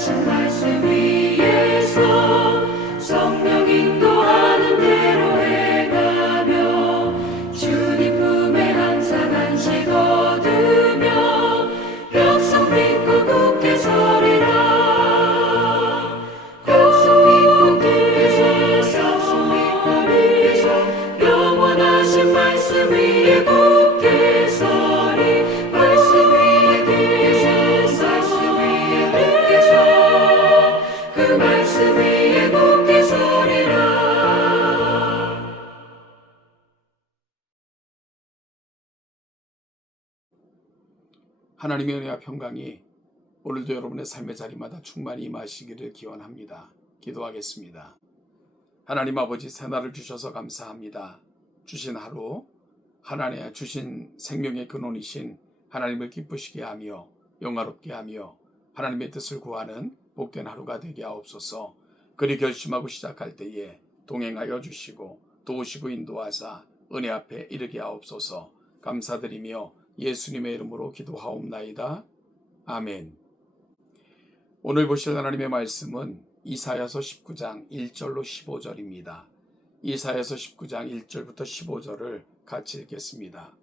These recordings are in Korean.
영원하신 말씀 위에서 성령 인도하는 대로 행하며 주님 품에 항상 안식 얻으며 약속 믿고 굳게 서리라. 약속 믿고 굳게 서리. 영원하신 말씀 위에 굳게 서리. 말씀 위에 굳게 서. 그 말씀 위에 굳게 서리라. 하나님의 은혜와 평강이 오늘도 여러분의 삶의 자리마다 충만히 임하시기를 기원합니다. 기도하겠습니다. 하나님 아버지, 새날을 주셔서 감사합니다. 주신 하루, 하나님 주신 생명의 근원이신 하나님을 기쁘시게 하며 영화롭게 하며 하나님의 뜻을 구하는 복된 하루가 되게 하옵소서. 그리 결심하고 시작할 때에 동행하여 주시고 도우시고 인도하사 은혜 앞에 이르게 하옵소서. 감사드리며 예수님의 이름으로 기도하옵나이다. 아멘. 오늘 보실 하나님의 말씀은 이사야서 19장 1절로 15절입니다. 이사야서 19장 1절부터 15절을 같이 읽겠습니다.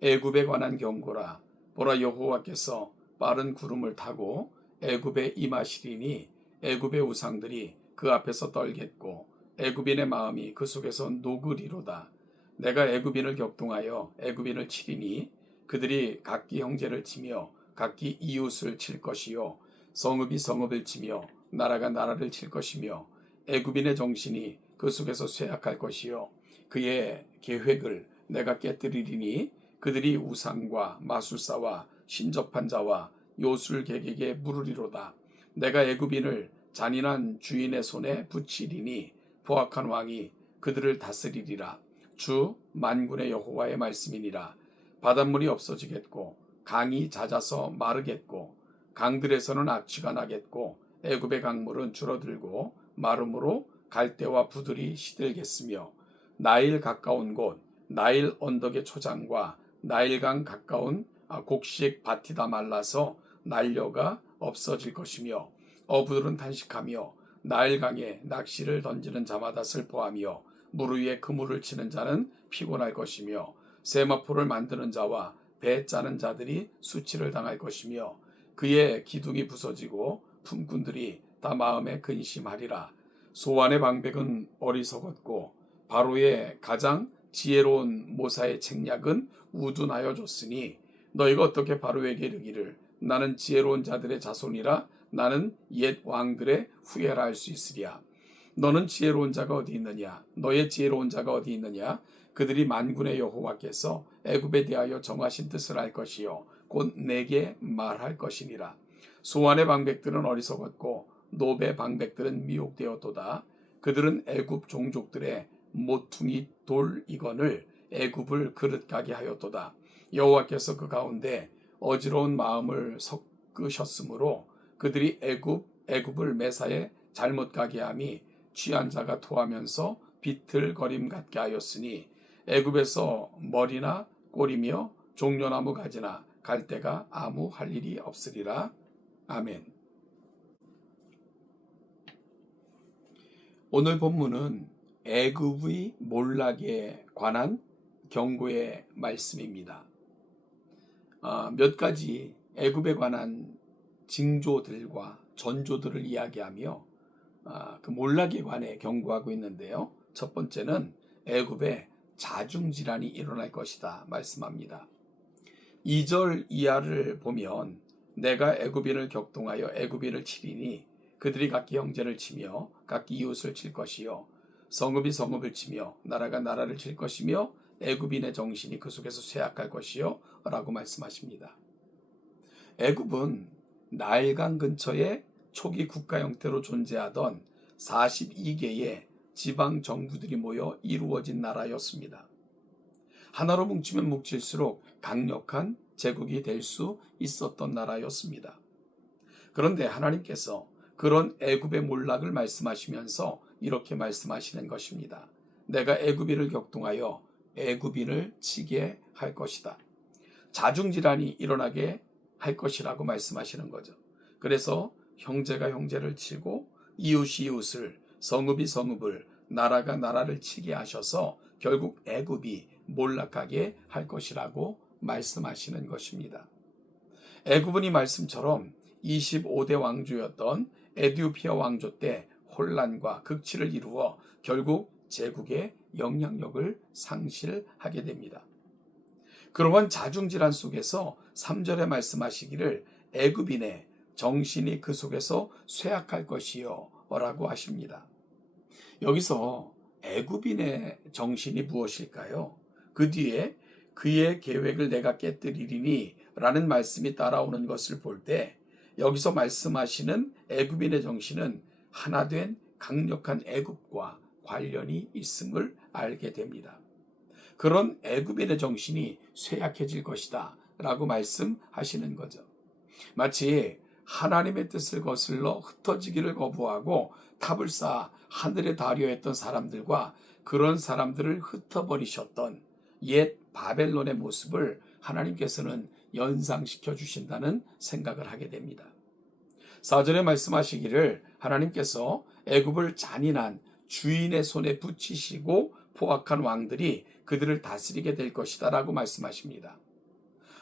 애굽에 관한 경고라. 보라, 여호와께서 빠른 구름을 타고 애굽에 임하시리니 애굽의 우상들이 그 앞에서 떨겠고 애굽인의 마음이 그 속에서 녹으리로다. 내가 애굽인을 격동하여 애굽인을 치리니 그들이 각기 형제를 치며 각기 이웃을 칠 것이요 성읍이 성읍을 치며 나라가 나라를 칠 것이며 애굽인의 정신이 그 속에서 쇠약할 것이요 그의 계획을 내가 깨뜨리리니 그들이 우상과 마술사와 신접한 자와 요술객에게 물으리로다. 내가 애굽인을 잔인한 주인의 손에 붙이리니 포악한 왕이 그들을 다스리리라. 주 만군의 여호와의 말씀이니라. 바닷물이 없어지겠고 강이 잦아서 마르겠고 강들에서는 악취가 나겠고 애굽의 강물은 줄어들고 마름으로 갈대와 부들이 시들겠으며 나일 가까운 곳 나일 언덕의 초장과 나일강 가까운 곡식 밭이 다 말라서 난려가 없어질 것이며 어부들은 탄식하며 나일강에 낚시를 던지는 자마다 슬퍼하며 물 위에 그물을 치는 자는 피곤할 것이며 세마포를 만드는 자와 배 짜는 자들이 수치를 당할 것이며 그의 기둥이 부서지고 품꾼들이 다 마음에 근심하리라. 소환의 방백은 어리석었고 바로의 가장 지혜로운 모사의 책략은 우둔하여 줬으니 너희가 어떻게 바로에게 이르기를 나는 지혜로운 자들의 자손이라 나는 옛 왕들의 후예라 할 수 있으랴. 너는 지혜로운 자가 어디 있느냐? 너의 지혜로운 자가 어디 있느냐? 그들이 만군의 여호와께서 애굽에 대하여 정하신 뜻을 알 것이요 곧 내게 말할 것이니라. 소환의 방백들은 어리석었고 노베 방백들은 미혹되었도다. 그들은 애굽 종족들의 모퉁이 돌 이건을 애굽을 그릇가게 하였도다. 여호와께서 그 가운데 어지러운 마음을 섞으셨으므로 그들이 애굽을 매사에 잘못 가게 함이 취한 자가 토하면서 비틀거림 같게 하였으니 애굽에서 머리나 꼬리며 종려나무 가지나 갈대가 아무 할 일이 없으리라. 아멘. 오늘 본문은 애굽의 몰락에 관한 경고의 말씀입니다. 몇 가지 애굽에 관한 징조들과 전조들을 이야기하며 그 몰락에 관해 경고하고 있는데요. 첫 번째는 애굽에 자중질환이 일어날 것이다 말씀합니다. 2절 이하를 보면 내가 애굽인을 격동하여 애굽인을 치리니 그들이 각기 형제를 치며 각기 이웃을 칠 것이요 성읍이 성읍을 치며 나라가 나라를 칠 것이며 애굽인의 정신이 그 속에서 쇠약할 것이요 라고 말씀하십니다. 애굽은 나일강 근처에 초기 국가 형태로 존재하던 42개의 지방 정부들이 모여 이루어진 나라였습니다. 하나로 뭉치면 뭉칠수록 강력한 제국이 될 수 있었던 나라였습니다. 그런데 하나님께서 그런 애굽의 몰락을 말씀하시면서 이렇게 말씀하시는 것입니다. 내가 애굽인을 격동하여 애굽인을 치게 할 것이다. 자중질환이 일어나게 할 것이라고 말씀하시는 거죠. 그래서 형제가 형제를 치고 이웃이 이웃을, 성읍이 성읍을, 나라가 나라를 치게 하셔서 결국 애굽이 몰락하게 할 것이라고 말씀하시는 것입니다. 애굽은 이 말씀처럼 25대 왕조였던 에디오피아 왕조 때 혼란과 극치를 이루어 결국 제국의 영향력을 상실하게 됩니다. 그러한 자중질환 속에서 3절에 말씀하시기를 애굽인의 정신이 그 속에서 쇠약할 것이요 라고 하십니다. 여기서 애굽인의 정신이 무엇일까요? 그 뒤에 그의 계획을 내가 깨뜨리리니 라는 말씀이 따라오는 것을 볼 때 여기서 말씀하시는 애굽인의 정신은 하나된 강력한 애굽과 관련이 있음을 알게 됩니다. 그런 애굽인의 정신이 쇠약해질 것이다 라고 말씀하시는 거죠. 마치 하나님의 뜻을 거슬러 흩어지기를 거부하고 탑을 쌓아 하늘에 다려 했던 사람들과 그런 사람들을 흩어버리셨던 옛 바벨론의 모습을 하나님께서는 연상시켜 주신다는 생각을 하게 됩니다. 4절에 말씀하시기를 하나님께서 애굽을 잔인한 주인의 손에 붙이시고 포악한 왕들이 그들을 다스리게 될 것이다 라고 말씀하십니다.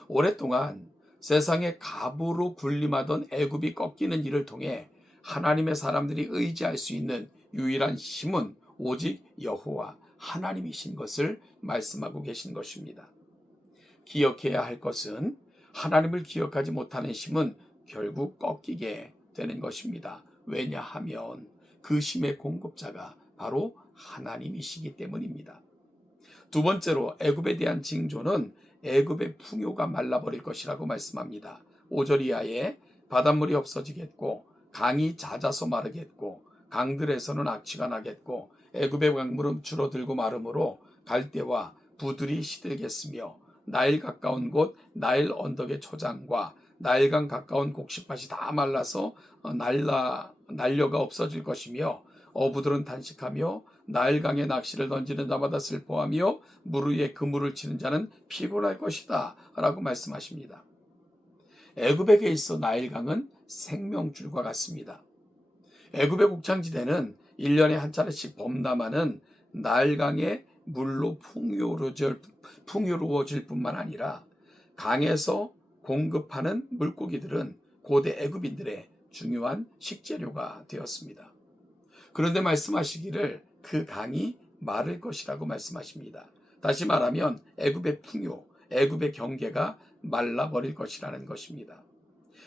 오랫동안 세상의 갑으로 군림하던 애굽이 꺾이는 일을 통해 하나님의 사람들이 의지할 수 있는 유일한 힘은 오직 여호와 하나님이신 것을 말씀하고 계신 것입니다. 기억해야 할 것은 하나님을 기억하지 못하는 힘은 결국 꺾이게 되는 것입니다. 왜냐하면 그 힘의 공급자가 바로 하나님이시기 때문입니다. 두 번째로 애굽에 대한 징조는 애굽의 풍요가 말라버릴 것이라고 말씀합니다. 5절 이하에 바닷물이 없어지겠고 강이 잦아서 마르겠고 강들에서는 악취가 나겠고 애굽의 강물은 줄어들고 마르므로 갈대와 부들이 시들겠으며 나일 가까운 곳 나일 언덕의 초장과 나일강 가까운 곡식밭이 다 말라서 난려가 없어질 것이며 어부들은 단식하며 나일강에 낚시를 던지는 자마다 슬퍼하며 물 위에 그물을 치는 자는 피곤할 것이다 라고 말씀하십니다. 애굽에게 있어 나일강은 생명줄과 같습니다. 애굽의 곡창지대는 1년에 한 차례씩 범람하는 나일강의 물로 풍요로워질 뿐만 아니라 강에서 공급하는 물고기들은 고대 애굽인들의 중요한 식재료가 되었습니다. 그런데 말씀하시기를 그 강이 마를 것이라고 말씀하십니다. 다시 말하면 애굽의 풍요, 애굽의 경계가 말라버릴 것이라는 것입니다.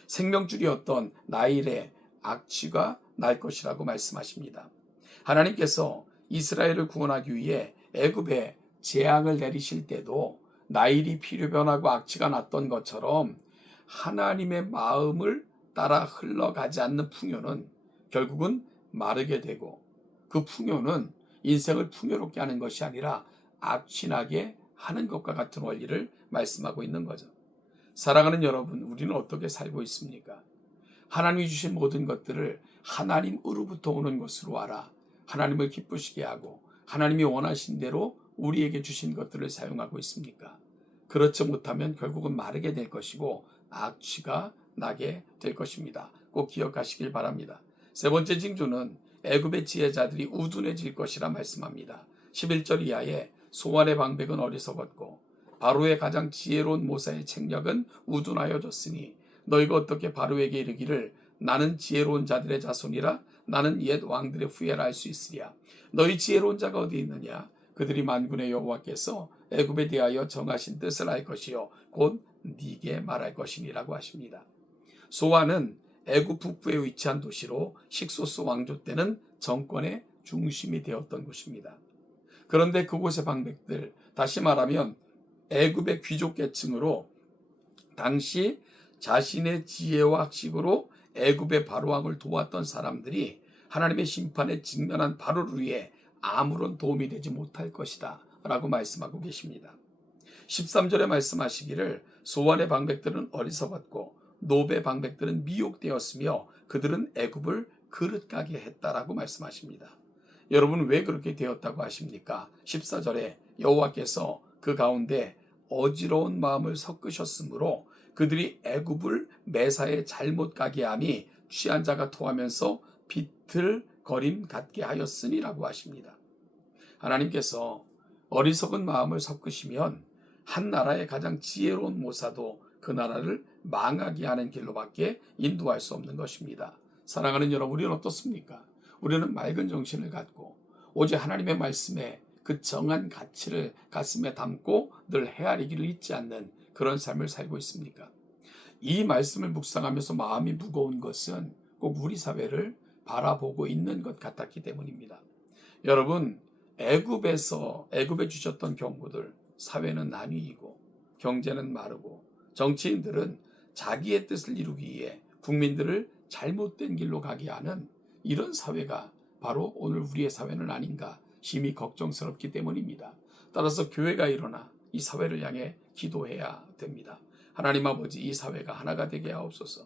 생명줄이었던 나일의 악취가 날 것이라고 말씀하십니다. 하나님께서 이스라엘을 구원하기 위해 애굽에 재앙을 내리실 때도 나일이 피로 변하고 악취가 났던 것처럼 하나님의 마음을 따라 흘러가지 않는 풍요는 결국은 마르게 되고 그 풍요는 인생을 풍요롭게 하는 것이 아니라 악취나게 하는 것과 같은 원리를 말씀하고 있는 거죠. 사랑하는 여러분, 우리는 어떻게 살고 있습니까? 하나님이 주신 모든 것들을 하나님으로부터 오는 것으로 알아 하나님을 기쁘시게 하고 하나님이 원하신 대로 우리에게 주신 것들을 사용하고 있습니까? 그렇지 못하면 결국은 마르게 될 것이고 악취가 나게 될 것입니다. 꼭 기억하시길 바랍니다. 세 번째 징조는 애굽의 지혜자들이 우둔해질 것이라 말씀합니다. 11절 이하에 소환의 방백은 어리석었고 바로의 가장 지혜로운 모사의 책략은 우둔하여졌으니 너희가 어떻게 바로에게 이르기를 나는 지혜로운 자들의 자손이라 나는 옛 왕들의 후예라 할 수 있으랴. 너희 지혜로운 자가 어디 있느냐? 그들이 만군의 여호와께서 애굽에 대하여 정하신 뜻을 알 것이요 곧 네게 말할 것이니라고 하십니다. 소아는 애굽 북부에 위치한 도시로 식소스 왕조 때는 정권의 중심이 되었던 곳입니다. 그런데 그곳의 방백들, 다시 말하면 애굽의 귀족 계층으로 당시 자신의 지혜와 학식으로 애굽의 바로왕을 도왔던 사람들이 하나님의 심판에 직면한 바로를 위해 아무런 도움이 되지 못할 것이다 라고 말씀하고 계십니다. 13절에 말씀하시기를 소환의 방백들은 어리석었고 노베 방백들은 미혹되었으며 그들은 애굽을 그릇가게 했다라고 말씀하십니다. 여러분 왜 그렇게 되었다고 하십니까? 14절에 여호와께서 그 가운데 어지러운 마음을 섞으셨으므로 그들이 애굽을 매사에 잘못 가게 함이 취한 자가 토하면서 비틀거림 같게 하였으니라고 하십니다. 하나님께서 어리석은 마음을 섞으시면 한 나라의 가장 지혜로운 모사도 그 나라를 망하게 하는 길로밖에 인도할 수 없는 것입니다. 사랑하는 여러분, 우리는 어떻습니까? 우리는 맑은 정신을 갖고 오직 하나님의 말씀에 그 정한 가치를 가슴에 담고 늘 헤아리기를 잊지 않는 그런 삶을 살고 있습니까? 이 말씀을 묵상하면서 마음이 무거운 것은 꼭 우리 사회를 바라보고 있는 것 같았기 때문입니다. 여러분, 애굽에 주셨던 경고들, 사회는 나뉘이고 경제는 마르고 정치인들은 자기의 뜻을 이루기 위해 국민들을 잘못된 길로 가게 하는 이런 사회가 바로 오늘 우리의 사회는 아닌가 심히 걱정스럽기 때문입니다. 따라서 교회가 일어나 이 사회를 향해 기도해야 됩니다. 하나님 아버지, 이 사회가 하나가 되게 하옵소서.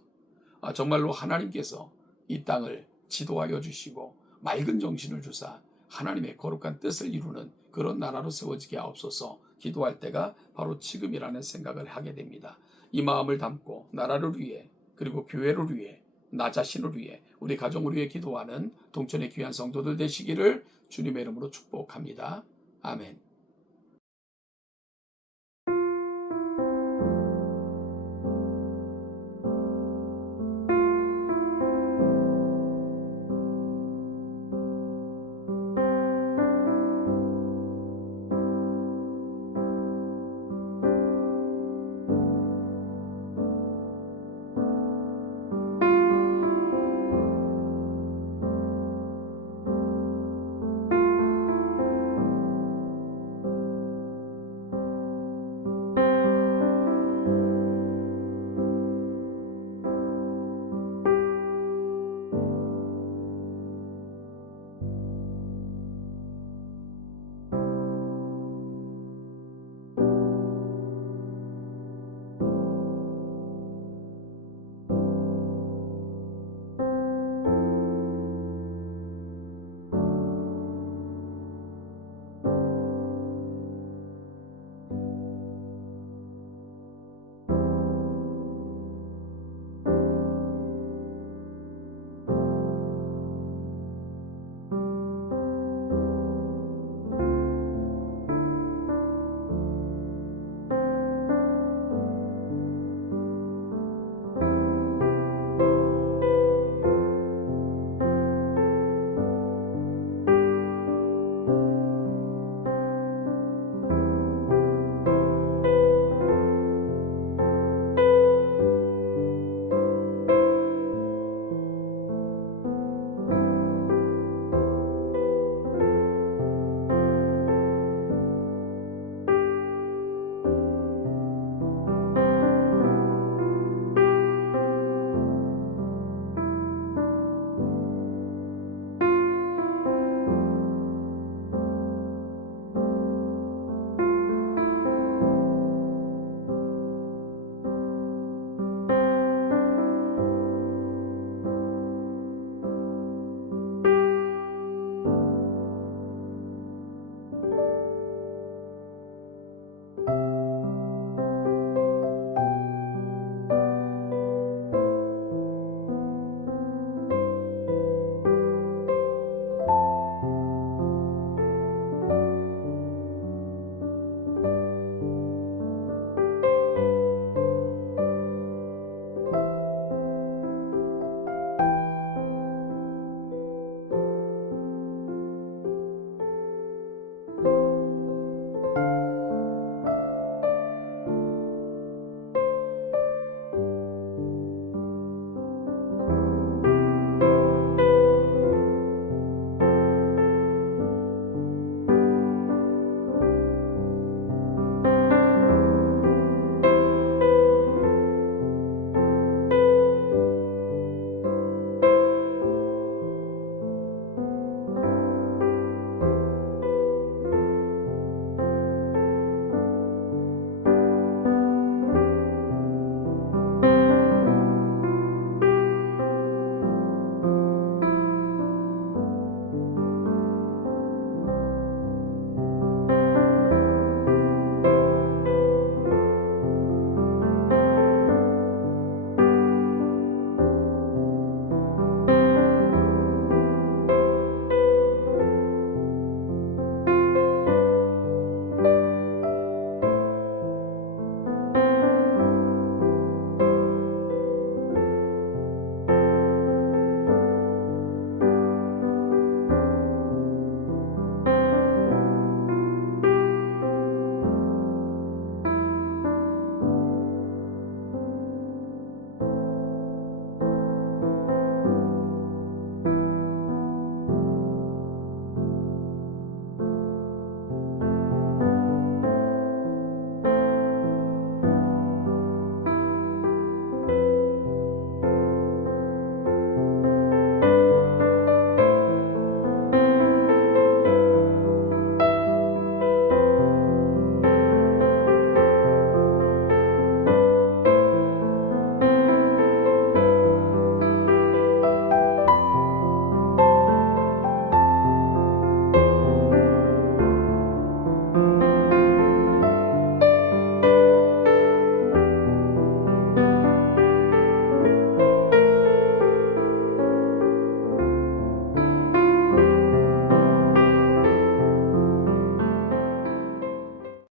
정말로 하나님께서 이 땅을 지도하여 주시고 맑은 정신을 주사 하나님의 거룩한 뜻을 이루는 그런 나라로 세워지게 하옵소서. 기도할 때가 바로 지금이라는 생각을 하게 됩니다. 이 마음을 담고 나라를 위해, 그리고 교회를 위해, 나 자신을 위해, 우리 가정을 위해 기도하는 동천의 귀한 성도들 되시기를 주님의 이름으로 축복합니다. 아멘.